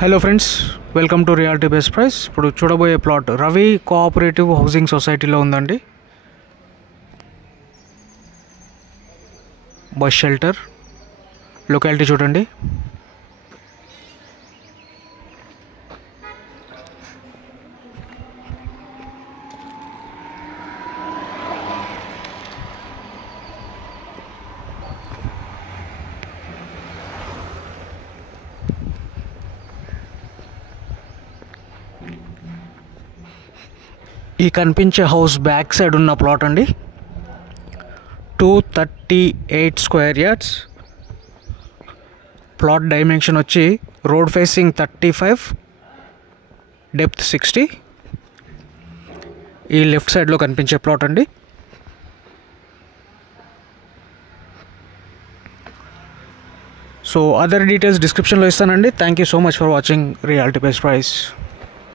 Hello friends, welcome to reality base price. ఇప్పుడు చూడబోయే plot Ravi cooperative housing సొసైటీలో ఉందండి. బస్ షెల్టర్ లొకాలిటీ చూడండి. ఈ కనిపించే హౌస్ బ్యాక్ సైడ్ ఉన్న ప్లాట్ అండి. 238 స్క్వేర్ యార్డ్స్. ప్లాట్ డైమెన్షన్ వచ్చి రోడ్ ఫేసింగ్ 35, డెప్త్ 60. ఈ లెఫ్ట్ సైడ్లో కనిపించే ప్లాట్ అండి. సో అదర్ డీటెయిల్స్ డిస్క్రిప్షన్లో ఇస్తానండి. Thank you so much for watching reality base price.